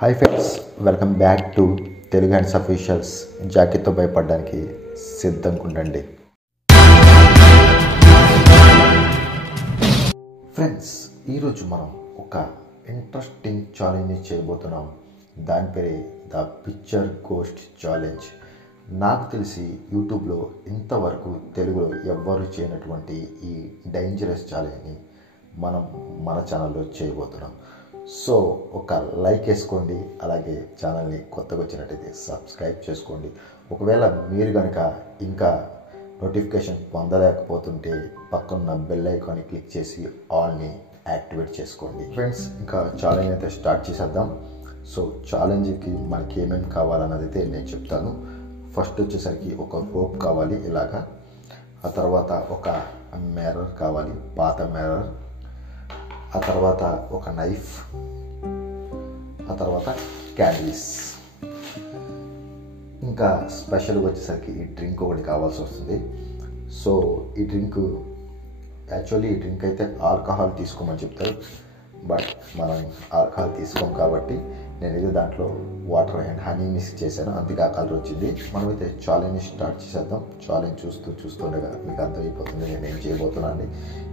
Hi friends, welcome back to Telugu hands officials. జాకెట్తో భయపడడానికి సిద్ధంగా ఉండండి. ఫ్రెండ్స్, ఈరోజు మనం ఒక ఇంట్రెస్టింగ్ ఛాలెంజ్ చేయబోతున్నాం. దాని పేరే ద పిక్చర్ గోస్ట్ ఛాలెంజ్. నాకు తెలిసి యూట్యూబ్లో ఇంతవరకు తెలుగులో ఎవ్వరూ చేయనటువంటి ఈ డేంజరస్ ఛాలెంజ్ని మనం మన ఛానల్లో చేయబోతున్నాం. సో ఒక లైక్ వేసుకోండి, అలాగే ఛానల్ని కొత్తగా వచ్చినట్టయితే సబ్స్క్రైబ్ చేసుకోండి. ఒకవేళ మీరు కనుక ఇంకా నోటిఫికేషన్ పొందలేకపోతుంటే పక్కన బెల్ ఐకాన్ని క్లిక్ చేసి ఆల్ని యాక్టివేట్ చేసుకోండి. ఫ్రెండ్స్, ఇంకా ఛాలెంజ్ అయితే స్టార్ట్ చేసేద్దాం. సో ఛాలెంజ్కి మనకి ఏమేమి కావాలన్నది అయితే నేను చెప్తాను. ఫస్ట్ వచ్చేసరికి ఒక రోప్ కావాలి ఇలాగా. ఆ తర్వాత ఒక మిర్రర్ కావాలి, పాత మిర్రర్. ఆ తర్వాత ఒక నైఫ్. ఆ తర్వాత క్యాండిల్స్. ఇంకా స్పెషల్గా వచ్చేసరికి ఈ డ్రింక్ ఒకటి కావాల్సి వస్తుంది. సో ఈ డ్రింక్ యాక్చువల్లీ ఈ డ్రింక్ అయితే ఆల్కహాల్ తీసుకోమని చెప్తారు, బట్ మనం ఆల్కహాల్ తీసుకోం కాబట్టి నేనైతే దాంట్లో వాటర్ అండ్ హనీ మిక్స్ చేశాను, అందుకే ఆ కలర్ వచ్చింది. మనమైతే ఛాలెంజ్ స్టార్ట్ చేసేద్దాం. ఛాలెంజ్ చూస్తుండగా మీకు అర్థమైపోతుంది నేను ఏం చేయబోతున్నాను.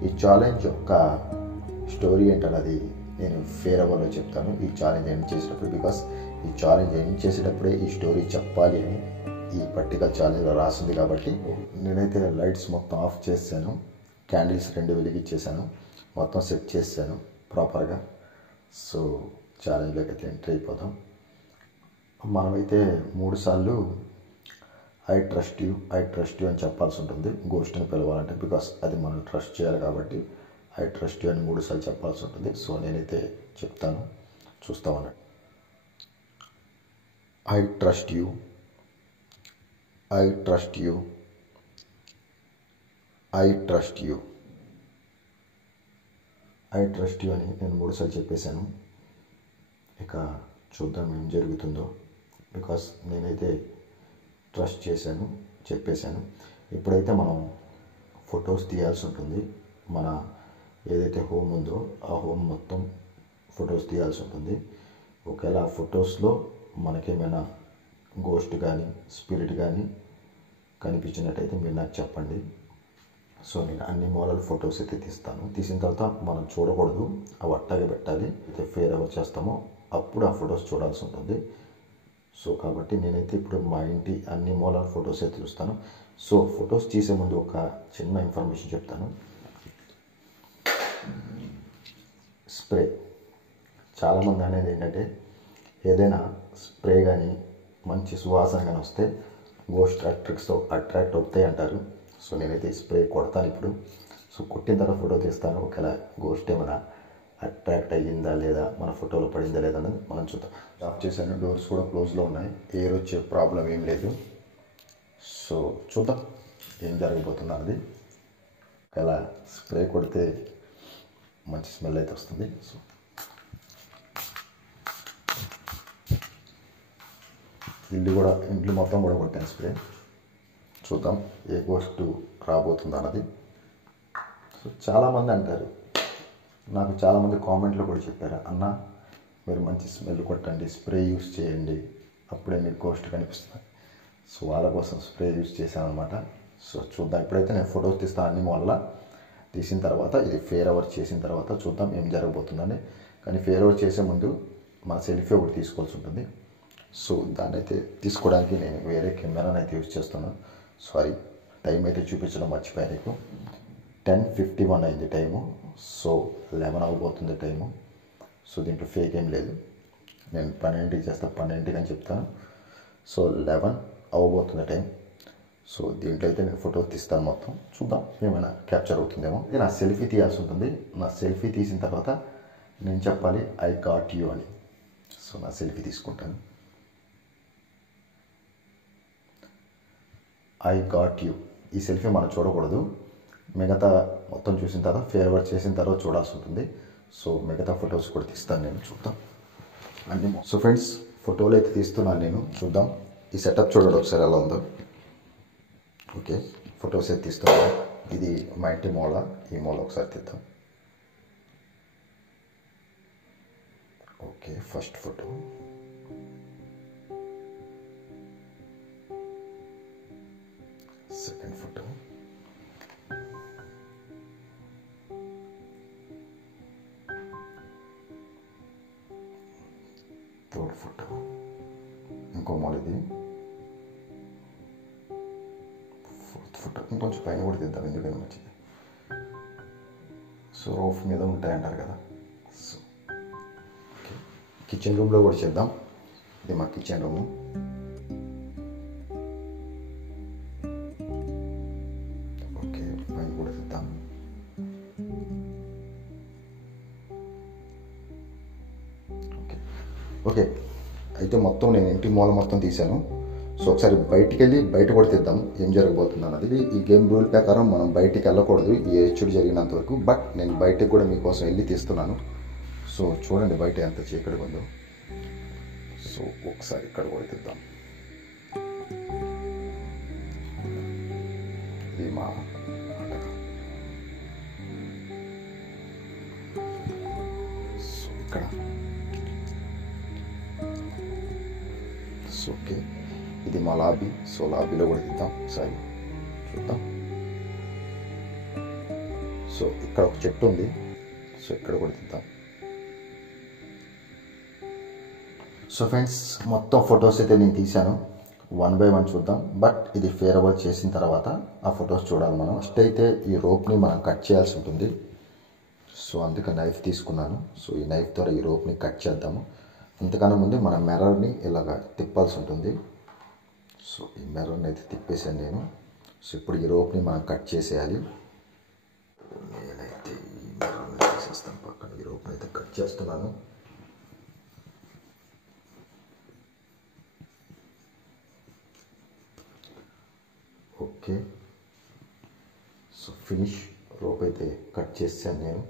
ఈ ఛాలెంజ్ యొక్క స్టోరీ ఏంటన్నది నేను ఫేరవర్లో చెప్తాను ఈ ఛాలెంజ్ ఎండ్ చేసేటప్పుడు. బికాస్ ఈ ఛాలెంజ్ ఎండ్ చేసేటప్పుడే ఈ స్టోరీ చెప్పాలి అని ఈ పర్టికల్ ఛాలెంజ్లో రాసింది కాబట్టి నేనైతే లైట్స్ మొత్తం ఆఫ్ చేశాను, క్యాండిల్స్ 2 వెలిగించేసాను, మొత్తం సెట్ చేశాను ప్రాపర్గా. సో ఛాలెంజ్లోకి అయితే ఎంటర్ అయిపోతాం. మనమైతే 3 సార్లు ఐ ట్రస్ట్ యూ అని చెప్పాల్సి ఉంటుంది గోస్ట్ని పిలవాలంటే. బికాస్ అది మనం ట్రస్ట్ చేయాలి కాబట్టి ఐ ట్రస్ట్ యూ అని 3 సార్లు చెప్పాల్సి ఉంటుంది. సో నేనైతే చెప్తాను, చూస్తా ఉన్నాను. I trust you, I trust you, I trust you, I trust you అని నేను 3 సార్లు చెప్పేశాను. ఇక చూద్దాం ఏం జరుగుతుందో. బికాస్ నేనైతే ట్రస్ట్ చేశాను, చెప్పేశాను. ఇప్పుడైతే మనం ఫొటోస్ తీయాల్సి ఉంటుంది. మన ఏదైతే హోమ్ ఉందో ఆ హోమ్ మొత్తం ఫొటోస్ తీయాల్సి ఉంటుంది. ఒకవేళ ఆ ఫొటోస్లో మనకేమైనా గోస్ట్ కానీ స్పిరిట్ కానీ కనిపించినట్టయితే మీరు నాకు చెప్పండి. సో నేను అన్ని మూలల ఫొటోస్ అయితే తీస్తాను. తీసిన తర్వాత మనం చూడకూడదు, అవి అట్టాగే పెట్టాలి. అయితే ఫేర్ ఎవరు చేస్తామో అప్పుడు ఆ ఫొటోస్ చూడాల్సి ఉంటుంది. సో కాబట్టి నేనైతే ఇప్పుడు మా ఇంటి అన్ని మూలల ఫొటోస్ అయితే చూస్తాను. సో ఫొటోస్ తీసే ముందు ఒక చిన్న ఇన్ఫర్మేషన్ చెప్తాను. స్ప్రే, చాలామంది అనేది ఏంటంటే ఏదైనా స్ప్రే కానీ మంచి సువాసన కానీ వస్తే గోస్ట్ అట్రాక్ట్ అవుతాయి అంటారు. సో నేనైతే స్ప్రే కొడతాను ఇప్పుడు. సో కొట్టిన తర్వాత ఫోటో తీస్తాను. ఒకవేళ గోస్ట్ ఏమైనా అట్రాక్ట్ అయ్యిందా లేదా, మన ఫోటోలో పడిందా లేదా అనేది మనం చూద్దాం. ఆఫ్ చేశాను, డోర్స్ కూడా క్లోజ్లో ఉన్నాయి, ఎయిర్ వచ్చే ప్రాబ్లం ఏం లేదు. సో చూద్దాం ఏం జరగబోతుంది అన్నది. ఒకవేళ స్ప్రే కొడితే మంచి స్మెల్ అయితే వస్తుంది. సో ఇంట్లో మొత్తం కూడా కొట్టాను స్ప్రే. చూద్దాం ఏ గోస్ట్ రాబోతుంది అన్నది. సో చాలామంది అంటారు, నాకు చాలామంది కామెంట్లో కూడా చెప్పారు, అన్న మీరు మంచి స్మెల్ కొట్టండి, స్ప్రే యూస్ చేయండి, అప్పుడే మీకు గోస్ట్ కనిపిస్తుంది. సో వాళ్ళ కోసం స్ప్రే యూస్ చేశాను అనమాట. సో చూద్దాం. ఇప్పుడైతే నేను ఫొటోస్ తీస్తాను అన్ని వల్ల. తీసిన తర్వాత ఇది ఫేర్ అవర్ చేసిన తర్వాత చూద్దాం ఏం జరగబోతుందని. కానీ ఫేర్ అవర్ చేసే ముందు మన సెల్ఫీ ఒకటి తీసుకోవాల్సి ఉంటుంది. సో దాన్ని అయితే తీసుకోవడానికి నేను వేరే కెమెరాని అయితే యూజ్ చేస్తున్నాను. సారీ, టైం అయితే చూపించడం మర్చిపోయాను నీకు. 10:51 అయింది టైము. సో 11 అవ్వబోతుంది టైము. సో దీంట్లో ఫేక్ ఏం లేదు, నేను 12కి చేస్తాను, 12కి అని చెప్తాను. సో 11 అవ్వబోతుంది టైం. సో దీంట్లో అయితే నేను ఫోటో తీస్తాను మొత్తం. చూద్దాం ఏమైనా క్యాప్చర్ అవుతుందేమో. ఇది నా సెల్ఫీ తీయాల్సి ఉంటుంది. నా సెల్ఫీ తీసిన తర్వాత నేను చెప్పాలి ఐ గాట్ యూ అని. సో నా సెల్ఫీ తీసుకుంటాను. I got you. ఈ సెల్ఫీ మనం చూడకూడదు, మిగతా మొత్తం చూసిన తర్వాత ఫేర్వర్డ్ చేసిన తర్వాత చూడాల్సి ఉంటుంది. సో మిగతా ఫొటోస్ కూడా తీస్తాను నేను, చూద్దాం అన్నీ. సో ఫ్రెండ్స్, ఫోటోలు అయితే తీస్తున్నాను నేను, చూద్దాం. ఈ సెటప్ చూడండి ఒకసారి ఎలా ఉందో. ఓకే, ఫొటోస్ అయితే తీస్తున్నాను. ఇది మా ఇంటి మూల, ఈ మూల ఒకసారి తీద్దాం. Okay, first photo. Third photo, ఇంకో మూల ఇది, ఫోర్త్ ఫోటో. ఇంకొంచెం పైన కూడా తీద్దాం, ఎందుకని మంచిది. సో రూఫ్ మీద ఉంటాయంటారు కదా. సో ఓకే, కిచెన్ రూమ్లో కూడా చేద్దాం. ఇది మా కిచెన్ రూము. ఓకే, పైన కూడా తీద్దాం. ఓకే, అయితే మొత్తం నేను ఇంటి మూల మొత్తం తీశాను. సో ఒకసారి బయటికి వెళ్ళి బయట కూడా తీద్దాం ఏం జరగబోతుంది అన్నది. ఈ గేమ్ రూల్ ప్రకారం మనం బయటికి వెళ్ళకూడదు ఈ హెచ్చుడు జరిగినంత వరకు. బట్ నేను బయటకు కూడా మీకోసం వెళ్ళి తీస్తున్నాను. సో చూడండి బయట ఎంత చీకటిగా ఉందో. సో ఒకసారి ఇక్కడ కూడా తీద్దాం. ఇది మా సో ఇక్కడ. సో ఓకే, ఇది మా లాబీ. సో లాబీలో కూడా తీద్దాం ఒకసారి, చూద్దాం. సో ఇక్కడ ఒక చెట్టు ఉంది. సో ఇక్కడ కూడా తీద్దాం. సో ఫ్రెండ్స్, మొత్తం ఫొటోస్ అయితే నేను తీశాను. 1 by 1 చూద్దాం. బట్ ఇది ఫేరబుల్ చేసిన తర్వాత ఆ ఫొటోస్ చూడాలి మనం. ఫస్ట్ అయితే ఈ రోప్ని మనం కట్ చేయాల్సి ఉంటుంది. సో అందుకే నైఫ్ తీసుకున్నాను. సో ఈ నైఫ్ ద్వారా ఈ రోప్ని కట్ చేద్దాము. అంతకన్నా ముందు మన మిర్రర్ని ఇలాగ తిప్పాల్సి ఉంటుంది. సో ఈ మిర్రర్ని అయితే తిప్పేసాను నేను. సో ఇప్పుడు ఈ రోప్ని మనం కట్ చేసేయాలి. నేనైతే ఈ మిర్రర్ని తీసేస్తాను పక్కన. ఈ రోప్ని అయితే కట్ చేస్తున్నాను. Okay, so finish. రోప్ అయితే కట్ చేసాను నేను.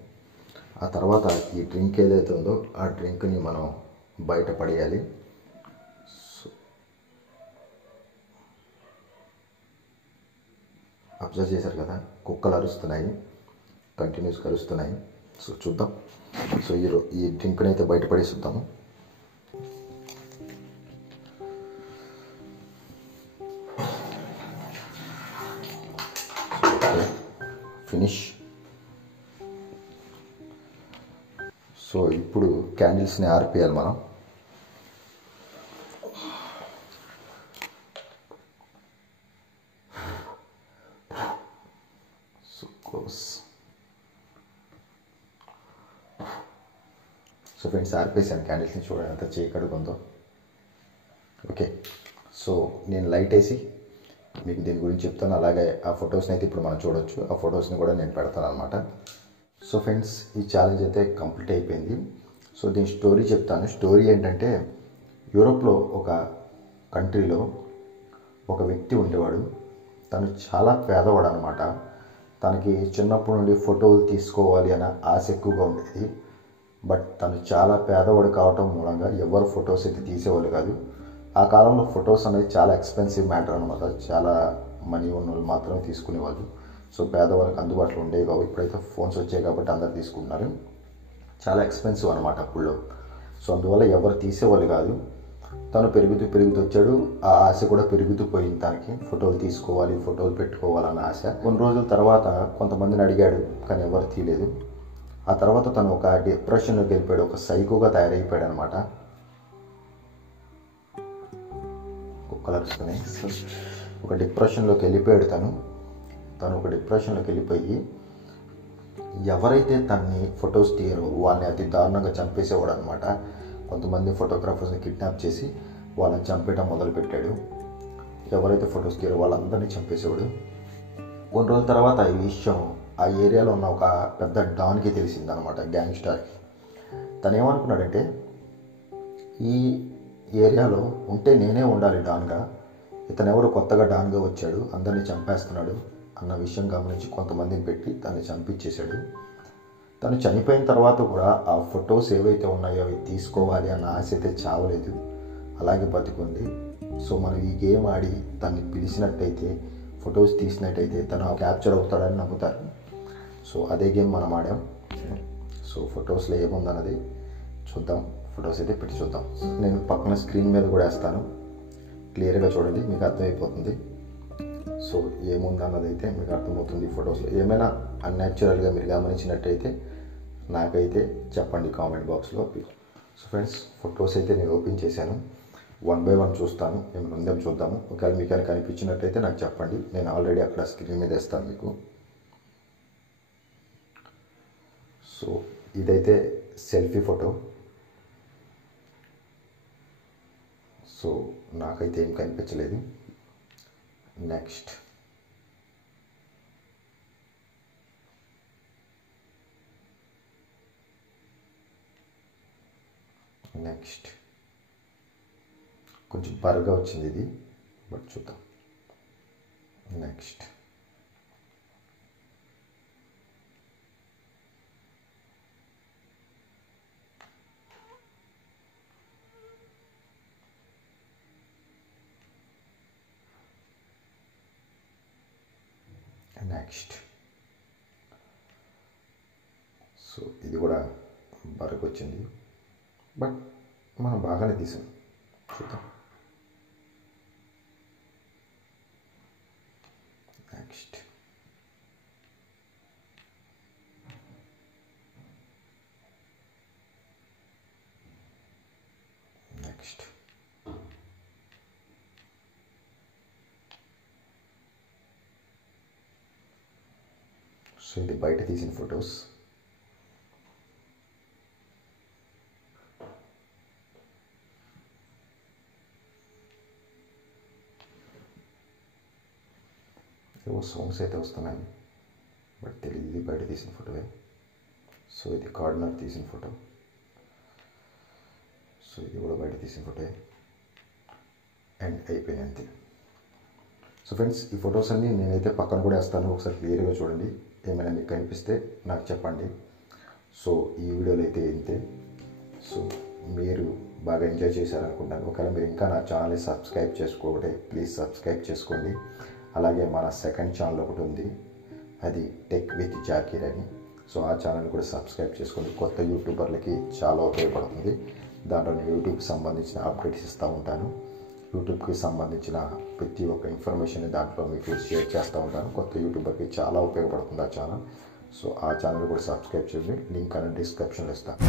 ఆ తర్వాత ఈ డ్రింక్ ఏదైతే ఉందో ఆ డ్రింక్ని మనం బయట పడేయాలి. సో అబ్జర్వ్ చేశారు కదా, కుక్కలు అరుస్తున్నాయి, కంటిన్యూస్గా అరుస్తున్నాయి. సో చూద్దాం. సో ఈ డ్రింక్ని అయితే బయట పడేసిద్దాము. ఫినిష్. సో ఇప్పుడు క్యాండిల్స్ని ఆర్పేయాలి మనం. So close. సో ఫ్రెండ్స్, ఆర్పేసాను క్యాండిల్స్ని. చూడండి ఎంత చీకటిగా ఉందో. ఓకే, సో నేను లైట్ వేసి మీకు దీని గురించి చెప్తాను. అలాగే ఆ ఫొటోస్ని అయితే ఇప్పుడు మనం చూడొచ్చు. ఆ ఫొటోస్ని కూడా నేను పెడతాను అనమాట. సో ఫ్రెండ్స్, ఈ ఛాలెంజ్ అయితే కంప్లీట్ అయిపోయింది. సో దీని స్టోరీ చెప్తాను. స్టోరీ ఏంటంటే, యూరోప్లో ఒక కంట్రీలో ఒక వ్యక్తి ఉండేవాడు. తను చాలా పేదవాడు అనమాట. తనకి చిన్నప్పటి నుండి ఫోటోలు తీసుకోవాలి అనే ఆశ ఎక్కువగా ఉండేది. బట్ తను చాలా పేదవాడు కావటం మూలంగా ఎవరు ఫొటోస్ అయితే తీసేవాళ్ళు కాదు. ఆ కాలంలో ఫొటోస్ అనేది చాలా ఎక్స్పెన్సివ్ మ్యాటర్ అనమాట. చాలా మనీ ఉన్న వాళ్ళు మాత్రమే తీసుకునేవాళ్ళు. సో పేదవాళ్ళకి అందుబాటులో ఉండేవి కావు. ఇప్పుడైతే ఫోన్స్ వచ్చాయి కాబట్టి అందరు తీసుకుంటున్నారు. చాలా ఎక్స్పెన్సివ్ అనమాట అప్పుల్లో. సో అందువల్ల ఎవరు తీసేవాళ్ళు కాదు. తను పెరుగుతూ వచ్చాడు. ఆ ఆశ కూడా పెరుగుతూ పోయింది. తనకి ఫోటోలు తీసుకోవాలి, ఫోటోలు పెట్టుకోవాలన్న ఆశ. కొన్ని రోజుల తర్వాత కొంతమందిని అడిగాడు, కానీ ఎవరు తీయలేదు. ఆ తర్వాత తను ఒక డిప్రెషన్లోకి వెళ్ళిపోయాడు. ఒక సైకోగా తయారైపోయాడు అనమాట. కుక్కలరుస్తున్నాయి. సో ఒక డిప్రెషన్లోకి వెళ్ళిపోయాడు తను ఒక డిప్రెషన్లోకి వెళ్ళిపోయి ఎవరైతే తన్ని ఫొటోస్ తీయరో వాళ్ళని అతి దారుణంగా చంపేసేవాడు అనమాట. కొంతమంది ఫోటోగ్రాఫర్స్ని కిడ్నాప్ చేసి వాళ్ళని చంపేయడం మొదలుపెట్టాడు. ఎవరైతే ఫొటోస్ తీయరో వాళ్ళందరినీ చంపేసేవాడు. కొన్ని రోజుల తర్వాత ఈ విషయం ఆ ఏరియాలో ఉన్న ఒక పెద్ద డాన్కి తెలిసిందనమాట, గ్యాంగ్స్టర్కి. తను ఏమనుకున్నాడంటే, ఈ ఏరియాలో ఉంటే నేనే ఉండాలి డాన్గా, ఇతను ఎవరు కొత్తగా డాన్గా వచ్చాడు, అందరినీ చంపేస్తున్నాడు అన్న విషయం గమనించి కొంతమందిని పెట్టి తనని చంపించేశాడు. తను చనిపోయిన తర్వాత కూడా ఆ ఫొటోస్ ఏవైతే ఉన్నాయో అవి తీసుకోవాలి అన్న ఆశ అయితే చావలేదు, అలాగే బతికుంది. సో మనం ఈ గేమ్ ఆడి తనని పిలిచినట్టయితే, ఫొటోస్ తీసినట్టయితే తను క్యాప్చర్ అవుతాడని నమ్ముతారు. సో అదే గేమ్ మనం ఆడాం. సో ఫొటోస్లో ఏముందన్నది చూద్దాం. ఫొటోస్ అయితే పెట్టి చూద్దాం. నేను పక్కన స్క్రీన్ మీద కూడా వేస్తాను, క్లియర్గా చూడండి, మీకు అర్థమైపోతుంది. సో ఏముందన్నది అయితే మీకు అర్థమవుతుంది. ఫొటోస్లో ఏమైనా అన్యాచురల్గా మీరు గమనించినట్టయితే నాకైతే చెప్పండి కామెంట్ బాక్స్లో. సో ఫ్రెండ్స్, ఫొటోస్ అయితే నేను ఓపెన్ చేశాను. 1 బై 1 చూస్తాను, మేము ఉందేం చూద్దాము. ఒకవేళ మీకు కనుక కనిపించినట్టయితే నాకు చెప్పండి, నేను ఆల్రెడీ అక్కడ స్క్రీన్ మీద ఇస్తాను మీకు. సో ఇదైతే సెల్ఫీ ఫోటో. సో నాకైతే ఏం కనిపించలేదు. నెక్స్ట్ కొంచెం బరుగా వచ్చింది ఇది, బట్ చూద్దాం. నెక్స్ట్ సో ఇది కూడా బరుకు వచ్చింది, బట్ మనం బాగానే తీసాం. చూద్దాం. నెక్స్ట్ సో ఇది బయట తీసిన ఫొటోస్. ఏవో సాంగ్స్ అయితే వస్తున్నాయి, బట్ తెలియదు ఇది బయట తీసిన ఫోటోవే. సో ఇది కార్నర్ తీసిన ఫోటో. సో ఇది కూడా బయట తీసిన ఫోటోయే. అండ్ అయిపోయింది అంతే. సో ఫ్రెండ్స్, ఈ ఫొటోస్ అన్నీ నేనైతే పక్కన కూడా వేస్తాను, ఒకసారి క్లియర్గా చూడండి. ఏమైనా మీకు కనిపిస్తే నాకు చెప్పండి. సో ఈ వీడియోలో అయితే ఇంతే. సో మీరు బాగా ఎంజాయ్ చేశారనుకుంటాను. ఒకవేళ మీరు ఇంకా నా ఛానల్ని సబ్స్క్రైబ్ చేసుకోకపోతే ప్లీజ్ సబ్స్క్రైబ్ చేసుకోండి. అలాగే మన సెకండ్ ఛానల్ ఒకటి ఉంది, అది టెక్ విత్ జాకీర్ అని. సో ఆ ఛానల్ కూడా సబ్స్క్రైబ్ చేసుకోండి. కొత్త యూట్యూబర్లకి చాలా ఉపయోగపడుతుంది. దాంట్లో నేను యూట్యూబ్కి సంబంధించిన అప్డేట్స్ ఇస్తూ ఉంటాను. యూట్యూబ్కి సంబంధించిన ప్రతి ఒక్క ఇన్ఫర్మేషన్ దాంట్లో మీకు షేర్ చేస్తూ ఉంటాను. కొత్త యూట్యూబర్కి చాలా ఉపయోగపడుతుంది ఆ ఛానల్. సో ఆ ఛానల్ కూడా సబ్స్క్రైబ్ చేయండి. లింక్ అనేది డిస్క్రిప్షన్లో ఇస్తాను.